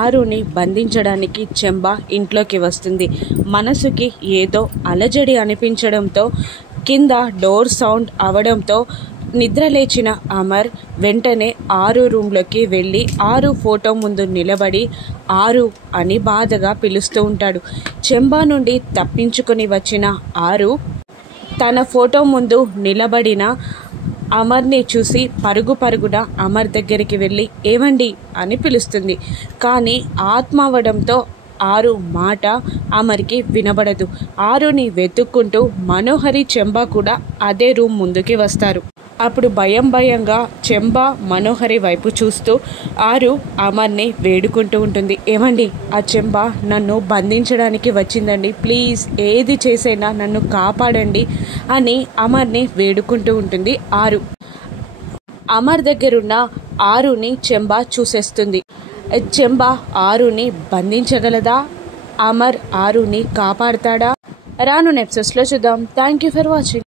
ఆరుని బంధించడానికి చెంబ ఇంట్లోకి వస్తుంది. మనసుకి ఏదో అలజడి అనిపించడంతో కింద డోర్ సౌండ్ అవడంతో నిద్రలేచిన అమర్ వెంటనే ఆరు రూమ్లోకి వెళ్ళి ఆరు ఫోటో ముందు నిలబడి ఆరు అని బాధగా పిలుస్తూ ఉంటాడు. చెంబా నుండి తప్పించుకొని వచ్చిన ఆరు తన ఫోటో ముందు నిలబడిన అమర్ని చూసి పరుగున అమర్ దగ్గరికి వెళ్ళి ఏమండి అని పిలుస్తుంది. కానీ ఆత్మ అవడంతో ఆరు మాట అమర్కి వినబడదు. ఆరుని వెతుక్కుంటూ మనోహరి చెంబా కూడా అదే రూమ్ ముందుకి వస్తారు. అప్పుడు భయంగా చెంబా మనోహరి వైపు చూస్తూ ఆరు అమర్ని వేడుకుంటూ ఉంటుంది. ఏమండి, ఆ చెంబా నన్ను బంధించడానికి వచ్చిందండి, ప్లీజ్ ఏది చేసైనా నన్ను కాపాడండి అని అమర్ని వేడుకుంటూ ఉంటుంది ఆరు. అమర్ దగ్గరున్న ఆరుని చెంబా చూసేస్తుంది. చెంబా ఆరుని బంధించగలదా? అమర్ ఆరుని కాపాడతాడా? రాను ఎపిసోడ్స్లో చూద్దాం. Thank you for watching.